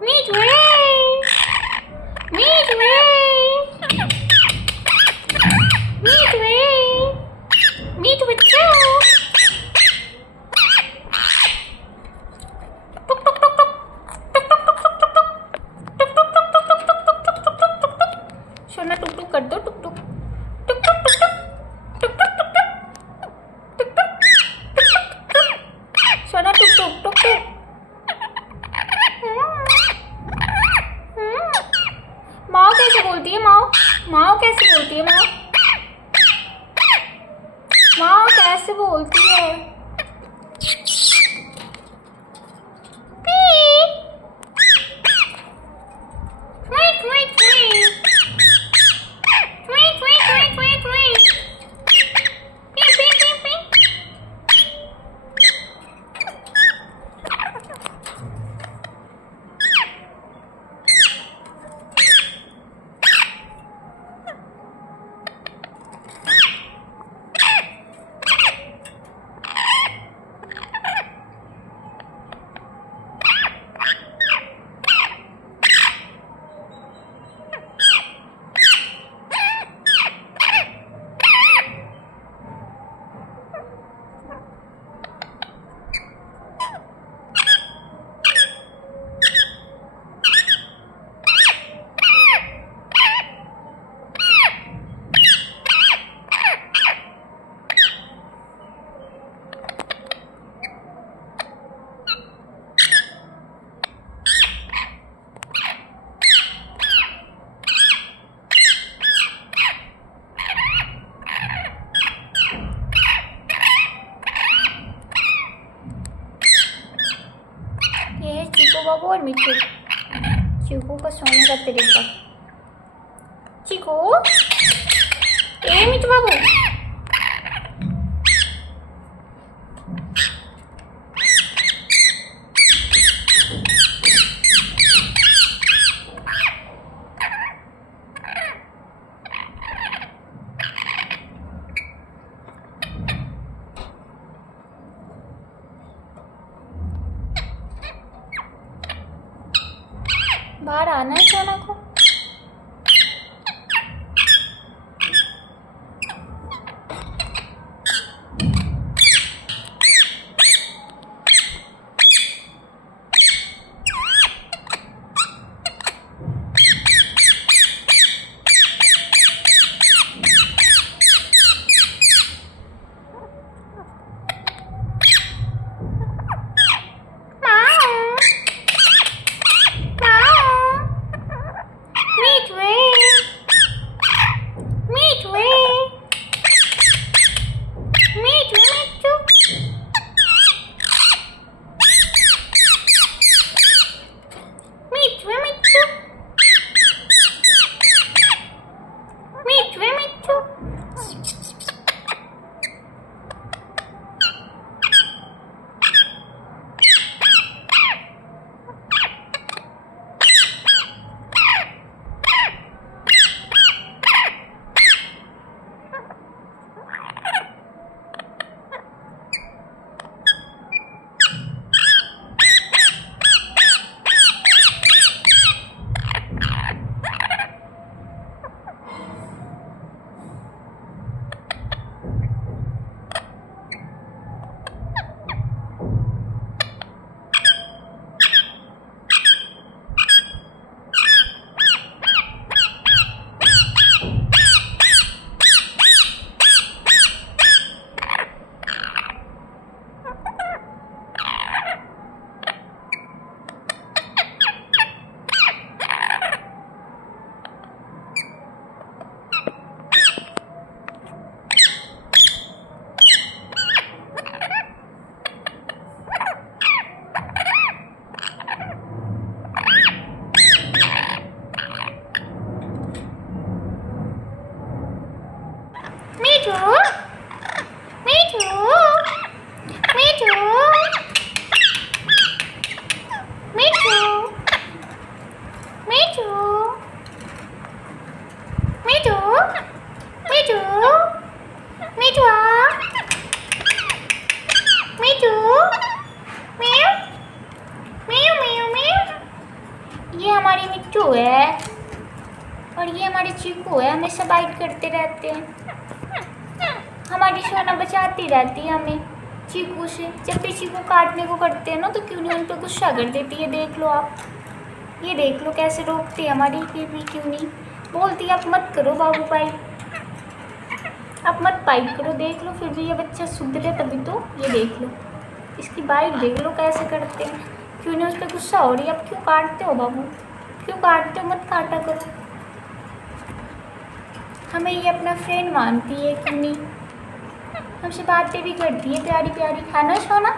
Midway! Midway! Midway! Meet with you! Tuk tuk tuk tuk. Tuk tuk tuk tuk tuk tuk. Tuk tuk tuk tuk tuk tuk tuk tuk tuk tuk tuk. सोना टुक टुक कर दो टुक टुक टुक टुक टुक टुक टुक टुक टुक टुक टुक टुक सोना टुक टुक टुक टुक माँ कैसे बोलती है माँ माँ कैसे बोलती है माँ माँ कैसे बोलती है ये चीकू बाबू और मिठू चीकू का सोने का तरीका चीकू ए मिठू बाबू बाहर आना है सोना को ये हमारी मिट्टू है और ये हमारे चीकू है, हमेशा बाइट करते रहते हैं। हमारी सोना बचाती रहती है हमें चीकू से। जब भी चीकू काटने को करते हैं ना तो क्यों नहीं उन पर गुस्सा कर देती है। देख लो आप, ये देख लो कैसे रोकती है हमारी, फिर भी क्यों नहीं बोलती है, आप मत करो बाबू भाई, आप मत बाइट करो। देख लो फिर भी ये बच्चा सुधरे तभी तो। ये देख लो इसकी बाइट, देख लो कैसे करते हैं। क्यों नहीं उस पर गुस्सा हो रही है। अब क्यों काटते हो बाबू, क्यों काटते हो, मत काटा करो। हमें ये अपना फ्रेंड मानती है, क्यों नहीं हमसे बातें भी करती है प्यारी प्यारी, है ना सोना।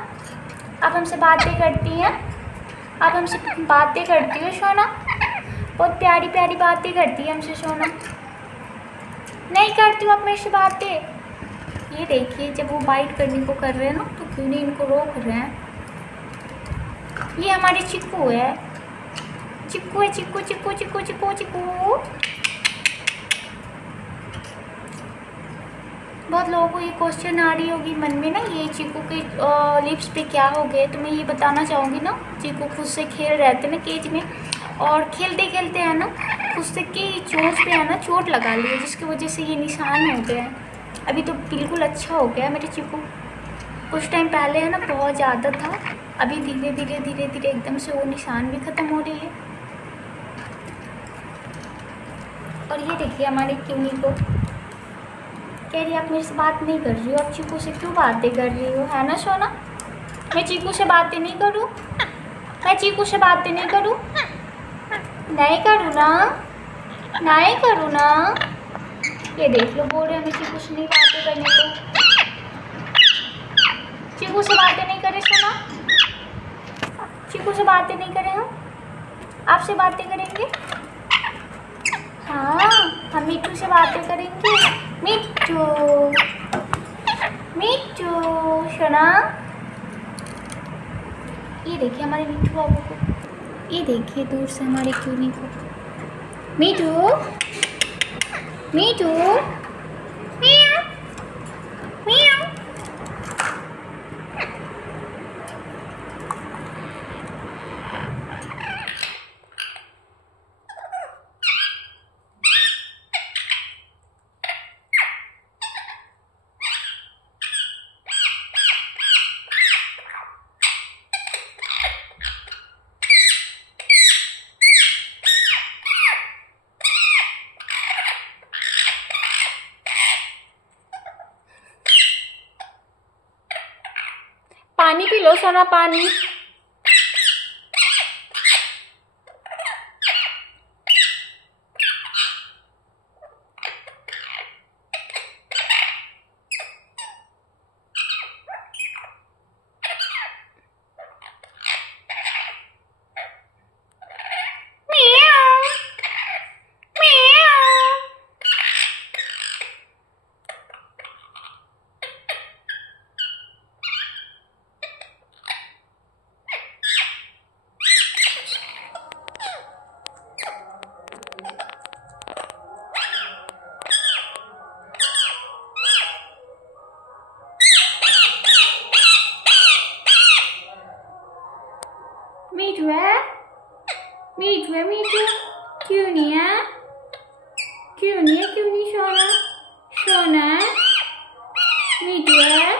आप हमसे बातें करती हैं, आप हमसे बातें करती हो सोना, बहुत प्यारी प्यारी बातें करती है हमसे सोना। नहीं करती हो आप मेरे से बातें। ये देखिए जब वो बाइट करने को कर रहे हैं ना तो क्यों नहीं इनको रोक रहे हैं। ये हमारी चिक्कू है, चिक्कू है, चिक्कू चिक्कू चिक्कू चिक्कू चिक्कू। बहुत लोगों को ये क्वेश्चन आ रही होगी मन में ना, ये चीकू के लिप्स पे क्या हो गए। तो मैं ये बताना चाहूँगी ना, चीकू खुद से खेल रहे थे ना केज में, और खेलते खेलते है ना खुद से की चोंच पे है ना चोट लगा ली है, जिसकी वजह से ये निशान हो गया है। अभी तो बिल्कुल अच्छा हो गया मेरे चीकू। कुछ टाइम पहले है ना बहुत ज़्यादा था, अभी धीरे धीरे धीरे धीरे एकदम से वो निशान भी ख़त्म हो रही है। और ये देखिए हमारे क्यूनी को कह रही आप मेरे से बात नहीं कर रही हो, आप चीकू से क्यों बातें कर रही हो, है ना सोना। मैं चीकू से बातें नहीं करूँ, मैं चीकू से बातें नहीं करूँ, नहीं करूँ ना, नहीं करूँ ना। ये देख लो बोल रहे हमें चीकू से नहीं बातें करने को, चीकू से बातें नहीं करे सोना, चीकू से बातें नहीं करें हम, आपसे बातें करेंगे। हाँ हम मिट्टू से बातें करेंगे। मिट्टू मिट्टू सोना। ये देखिए हमारे मिट्टू बाबू को, ये देखिए दूर से हमारे क्यूनी को। मिट्टू मिट्टू मियाऊ मियाऊ। पानी पी लो सोना, पानी। मीठू है, मीठू है, मीठू क्यों नहीं है, क्यों नहीं है, क्यों नहीं सोना, सोना है, मीठू है,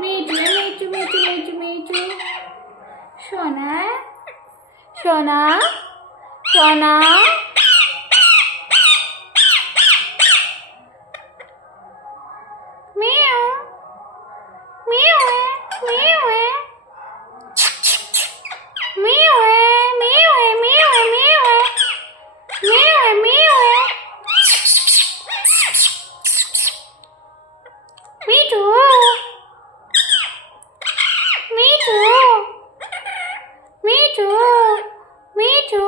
मीठू है, मीठू मीठू मीठू मीठू, सोना है, सोना सोना। म्याऊ म्याऊ है, म्याऊ है, म्याऊ है, म्याऊ है, म्याऊ है, म्याऊ है, म्याऊ है, म्याऊ है। मीठू मीठू मीठू मीठू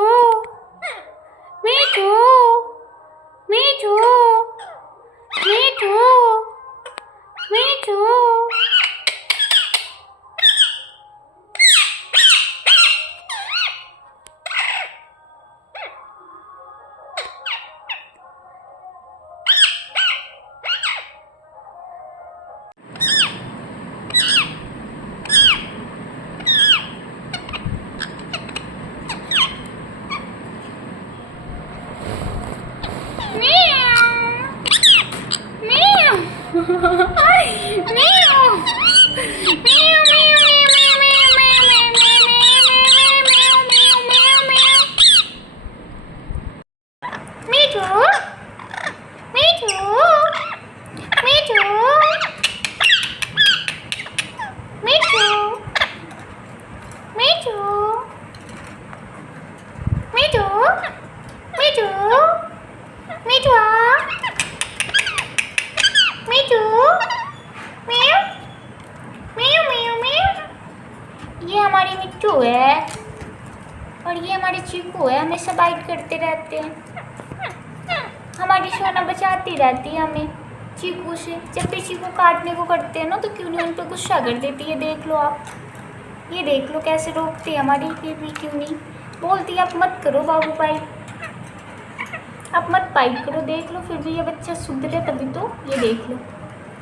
हमारे चीकू है, हमेशा बाइट करते रहते हैं। हमारी सोना बचाती रहती है हमें चीकू से। जब भी चीकू काटने को करते हैं ना तो क्यों नहीं उन पर गुस्सा कर देती है। देख लो आप, ये देख लो कैसे रोकती है हमारी, फिर भी क्यों नहीं बोलती आप मत करो बाबू भाई, आप मत बाइट करो। देख लो फिर भी ये बच्चा सुधरे तभी तो। ये देख लो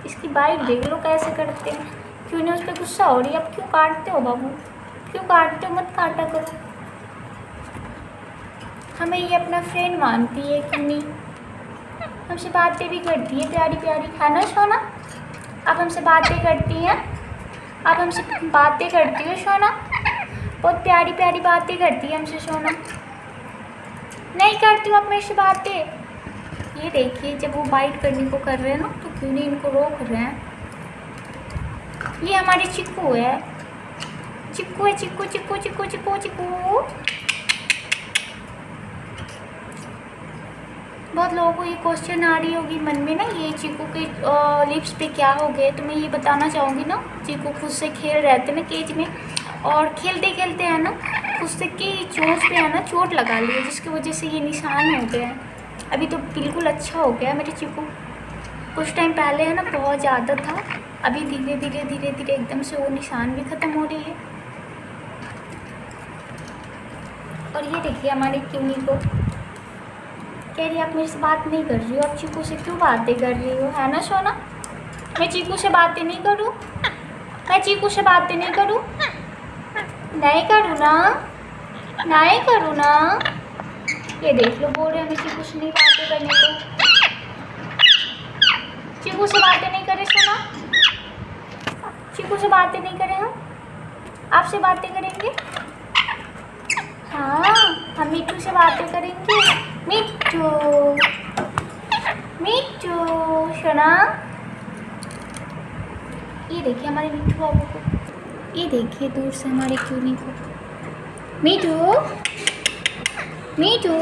इसकी बाइट देख लो कैसे करते हैं। क्यों नहीं उस पर गुस्सा हो रही है। अब क्यों काटते हो बाबू, क्यों काटते हो, मत काटा करो। हमें ये अपना फ्रेंड मानती है, क्यों नहीं हमसे बातें भी करती है प्यारी प्यारी, है ना सोना। आप हमसे बातें करती हैं, आप हमसे बातें करती हो सोना, बहुत प्यारी प्यारी बातें करती है हमसे सोना। नहीं करती हूँ आप मेरे से बातें। ये देखिए जब वो बाइट करने को कर रहे हैं ना तो क्यों नहीं इनको रोक रहे हैं। ये हमारी चिक्कू है, चिक्कू है, चिक्कू चिक्कू चिक्कू चिक्कू चिक्कू। बहुत लोगों को ये क्वेश्चन आ रही होगी मन में ना, ये चीकू के लिप्स पे क्या हो गए। तो मैं ये बताना चाहूँगी ना, चीकू खुद से खेल रहे थे ना केज में, और खेलते खेलते है ना खुद से की चोंच पे है ना चोट लगा ली है, जिसकी वजह से ये निशान हो गए हैं। अभी तो बिल्कुल अच्छा हो गया मेरे चीकू। कुछ टाइम पहले है ना बहुत ज़्यादा था, अभी धीरे धीरे धीरे धीरे एकदम से वो निशान भी ख़त्म हो रही है। और ये देखिए हमारे क्यूनी को कह रही आप मेरे से बात नहीं कर रही हो, आप चीकू से क्यों बातें कर रही हो, है ना सोना। मैं चीकू से बातें नहीं करूँ, मैं चीकू से बातें नहीं करूँ, नहीं करूँ ना, नहीं करूँ ना। ये देख लो बोल रहे हैं मैं चीकू से नहीं बातें करने को। चीकू से बातें नहीं करे सोना, चीकू से बातें नहीं करें हम, आपसे बातें करेंगे। हाँ हम मिट्टू से बातें करेंगे। मिट्टू मिट्टू सोना। ये देखिए हमारे मिट्टू बाबू को, ये देखिए दूर से हमारे क्यूनी को। मिट्टू मिट्टू